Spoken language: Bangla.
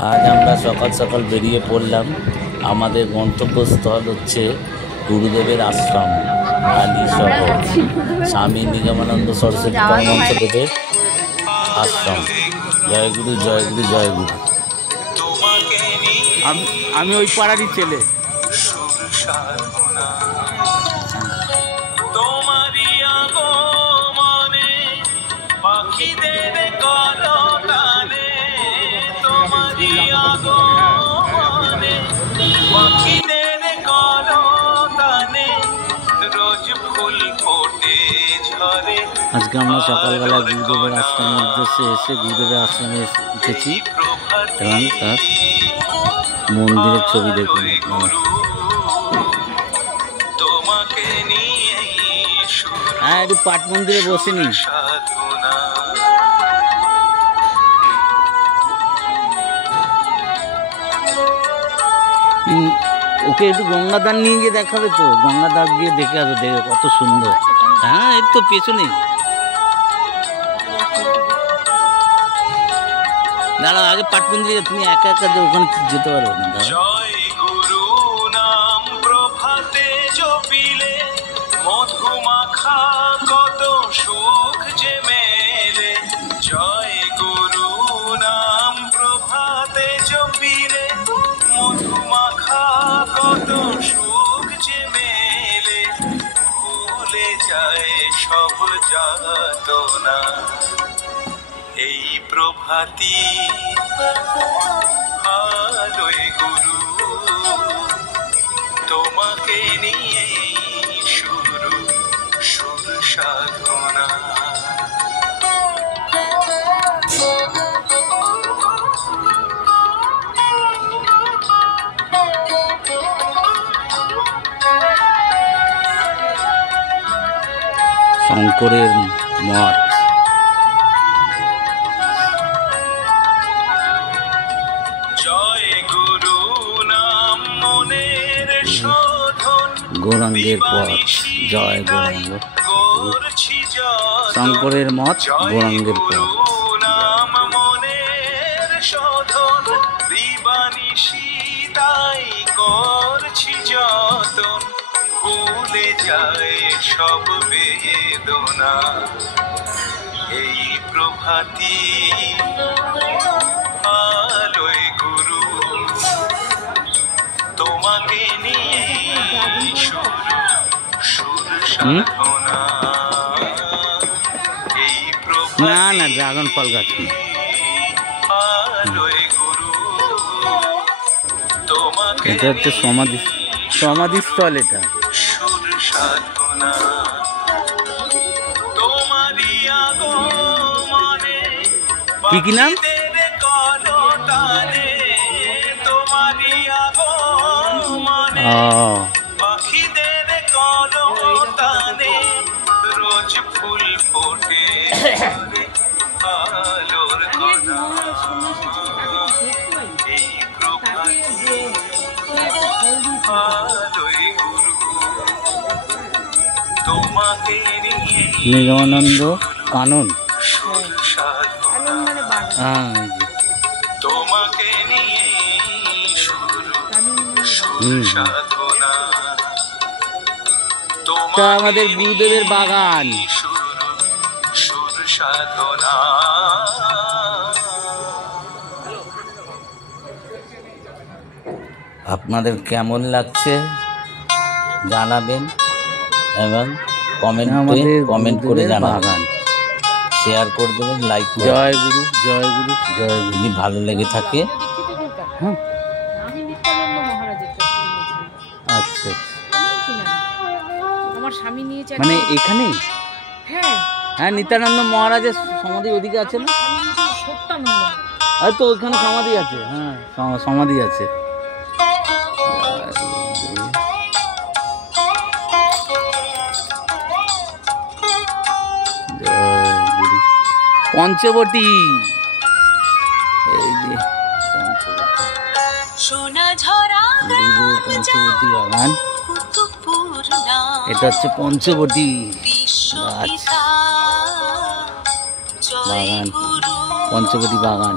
আজ আমরা সকাল সকাল বেরিয়ে পড়লাম। আমাদের গন্তব্যস্থল হচ্ছে গুরুদেবের আশ্রম আলীশহর স্বামী নিগমানন্দ সরস্বতী পরমহংসদেবের আশ্রম। জয় গুরু জয় গুরু জয় গুরু। আমি ওই পাড়ারই ছেলে। আজকে আমরা সকালবেলা গুরুদেবের আশ্রমের উদ্দেশ্যে এসে গুরুদেবের আশ্রমে উঠেছি এবং তার মন্দিরের ছবি দেখুন। হ্যাঁ, একটু পাট মন্দিরে বসিনি। ওকে একটু গঙ্গাধার নিয়ে গিয়ে দেখাবে তো, গঙ্গাধার গিয়ে দেখে আসো, দেখে কত সুন্দর। হ্যাঁ, এই তো পেছনে। দাঁড়া, আগে পাট মন্দিরে তুমি একা একা ওখানে যেতে পারবে না। জয় গুরু নাম প্রভাতে জপিলে মধুমাখা কত সুখ যে মেলে। জয় গুরু নাম প্রভাতে জপিলে মধুমাখা কত সুখ যে মেলে। ভুলে যায় সব যাতনা এই প্রভাতী আলোয় গুরু তোমাকে নিয়ে শুরু সুর সাধনা। শঙ্করের মঠ। জয় গুরু নাম মনের শোধন গৌরাঙ্গের পথ। জয় গৌরাঙ্গ। শঙ্করের মঠ, গৌরাঙ্গের পথ। নাম মনের শোধন দিবানিশি তাই করছি যতন। ভুলে যায় সব বেদনা এই প্রভাতী আলোয় গুরু তোমাকে নিয়ে শুরু সুর সাধনা। এই না না, ড্রাগন ফল গাছ আলোয় গুরু তোমাকে এটা হচ্ছে সমাধিস্থল। এটা সুর সাধনা তোমারই আগমনে কি নাম? তোমারই আগমনে পাখিদের কলতানে রোজ ফুল ফোটে আলোর কণা। এই প্রভাতী আলোয় গুরু তোমাকে নিয়ে নিগমানন্দ কানন। সুর সাধনা তোমাকে নিয়ে শুরু সুর সাধনা। তা আমাদের গুরুদেবের বাগান। শুরু সুর সাধনা। আপনাদের কেমন লাগছে জানাবেন এবং কমেন্ট করে জানাবেন, শেয়ার করে দেবেন, লাইক। জয় গুরু জয় গুরু জয় গুরু। যদি ভালো লেগে থাকে আচ্ছা, মানে এখানেই। হ্যাঁ, নিত্যানন্দ মহারাজের সমাধি ওদিকে আছে না? আর তো ওইখানে সমাধি আছে। হ্যাঁ, সমাধি আছে। পঞ্চবটী, এই যে পঞ্চবটী বাগান। এটা হচ্ছে পঞ্চবটী গাছ বাগান, পঞ্চবটী বাগান।